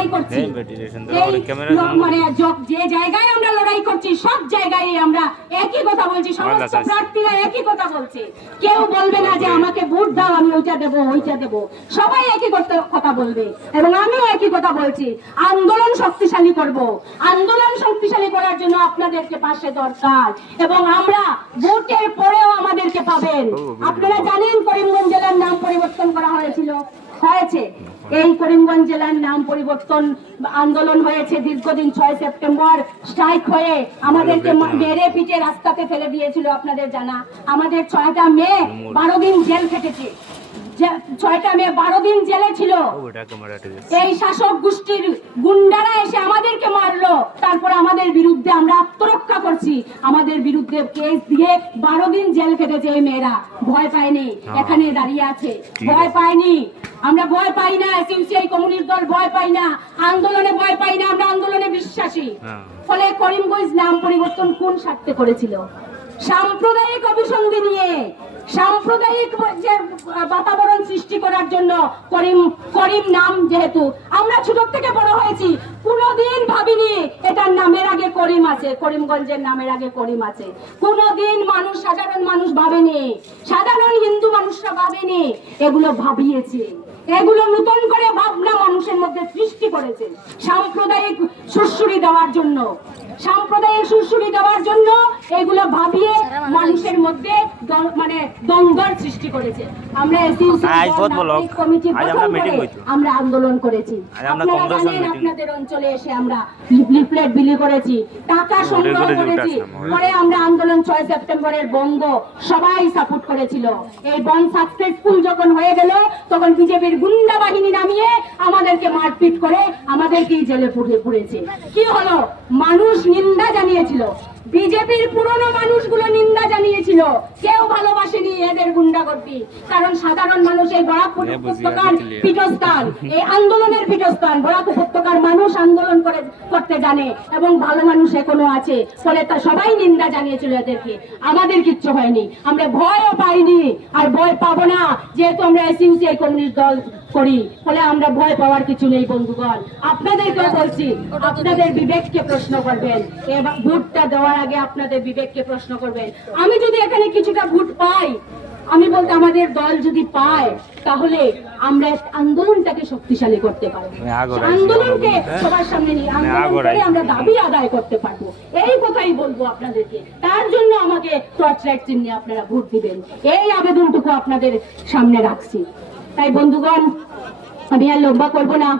লড়াই করছি, মানে যে জায়গায় আমরা লড়াই করছি সব জায়গায় আমরা একই কথা বলছি, সমস্ত প্রার্থীরা একই কথা বলছে। কেউ বলবে না যে আমাকে ভোট দাও আমি ওইটা দেবো ওইটা দেবো, সবাই একই কথা বলবে। এবং আমিও একই কথা বলছি, আন্দোলন শক্তিশালী করব, আন্দোলন শক্তিশালী করার জন্য আপনাদেরকে পাশে দরকার, এবং আমরা ভোটের পরেও আমাদেরকে পাবেন। আপনারা জানেন করিমগঞ্জ জেলার নাম পরিবর্তন করা হয়েছিল, হয়েছে। এই করিমগঞ্জ জেলার নাম পরিবর্তন আন্দোলন হয়েছে দীর্ঘদিন, 6 সেপ্টেম্বর স্ট্রাইক হয়ে আমাদেরকে মেরে পিটে রাস্তাতে ফেলে দিয়েছিল, আপনাদের জানা। আমাদের 6টা মেয়ে 12 দিন জেল খেটেছে, 6টা মেয়ে 12 দিন জেলে ছিল। এই শাসক গোষ্ঠীর গুন্ডারা এসে আমাদেরকে মারলো, তারপর আমাদের বিরুদ্ধে আমরা আত্মরক্ষা করছি, আমাদের বিরুদ্ধে কেস দিয়ে 12 দিন জেল খেটেছে এই মেয়েরা। ভয় পায়নি, এখানে দাঁড়িয়ে আছে, ভয় পায়নি। আমরা ভয় পাই না, সিউসিআই কমিউনিস্ট দল ভয় পাই না, আন্দোলনে ভয় পাই না, আমরা আন্দোলনে বিশ্বাসী। ফলে করিমগঞ্জ নাম পরিবর্তন কোন স্বার্থে করেছিল? সাম্প্রদায়িক অভিসন্ধি নিয়ে, সাম্প্রদায়িক বাতাবরণ সৃষ্টি করার জন্য। করিম নাম, যেহেতু আমরা ছোট থেকে বড় হয়েছি, কোনদিন ভাবিনি এটার নামের আগে করিম আছে, করিমগঞ্জের নামের আগে করিম আছে। কোনদিন মানুষ, সাধারণ মানুষ ভাবেনি, সাধারণ হিন্দু মানুষরা ভাবেনি, এগুলো ভাবিয়েছে, এগুলো নতুন করে ভাবনা মানুষের মধ্যে সৃষ্টি করেছে সাম্প্রদায়িক সুরসুরি দেওয়ার জন্য, সাম্প্রদায়িক সুরসুরি দেওয়ার জন্য এগুলো ভাবিয়ে মানুষের মধ্যে মানে দ্বন্দ্বের সৃষ্টি করেছে। আমরা আমরা আন্দোলন করেছি, আপনাদের অঞ্চলে এসে আমরা লিফলেট বিলি করেছি, টাকা সংগ্রহ করেছি। পরে আমরা আন্দোলন 6 সেপ্টেম্বরের বন্ধ সবাই সাপোর্ট করেছিল। এই বন্ধ সাকসেসফুল যখন হয়ে গেল, তখন বিজেপির গুন্ডা বাহিনী নামিয়ে আমাদেরকে মারপিট করে আমাদেরকেই জেলে পুড়েছে। কি হলো? মানুষ নিন্দা জানিয়েছিল, বিজেপির পুরনো মানুষগুলো নিন্দা জানিয়েছিল, কেউ ভালোবাসেনি এদের গুন্ডাগর্দি। কারণ সাধারণ মানুষ এই বরাক উপত্যকার পীঠস্থান, এই আন্দোলনের পীঠস্থান। বরাক উপত্যকার মানুষ আন্দোলন করতে জানে এবং ভালো মানুষ এখনো আছে, ফলে তা সবাই নিন্দা জানিয়েছিল এদেরকে। আমাদের কিচ্ছু হয়নি, আমরা ভয়ও পাইনি আর ভয় পাবো না, যেহেতু আমরা সিউসিআই কমিউনিস্ট দল করি, ফলে আমরা ভয় পাওয়ার কিছু নেই। বন্ধুগণ, আপনাদেরকেও বলছি, আপনাদের বিবেককে প্রশ্ন করবেন, ভোটটা দেওয়ার আগে আপনাদের বিবেককে প্রশ্ন করবেন। আমি যদি এখানে কিছুটা ভোট পাই, আমি বলতে আমাদের দল যদি পায়, তাহলে আমরা আন্দোলনটাকে শক্তিশালী করতে পারবো, আন্দোলনকে সবার সামনে নিয়ে আন্দোলন করে আমরা দাবি আদায় করতে পারবো। এই কথাই বলবো আপনাদেরকে। তার জন্য আমাকে টর্চ লাইট চিহ্নে আপনারা ভোট দিবেন, এই আবেদনটুকু আপনাদের সামনে রাখছি। তাই বন্ধুগণ, আমি আর লম্বা করবো না।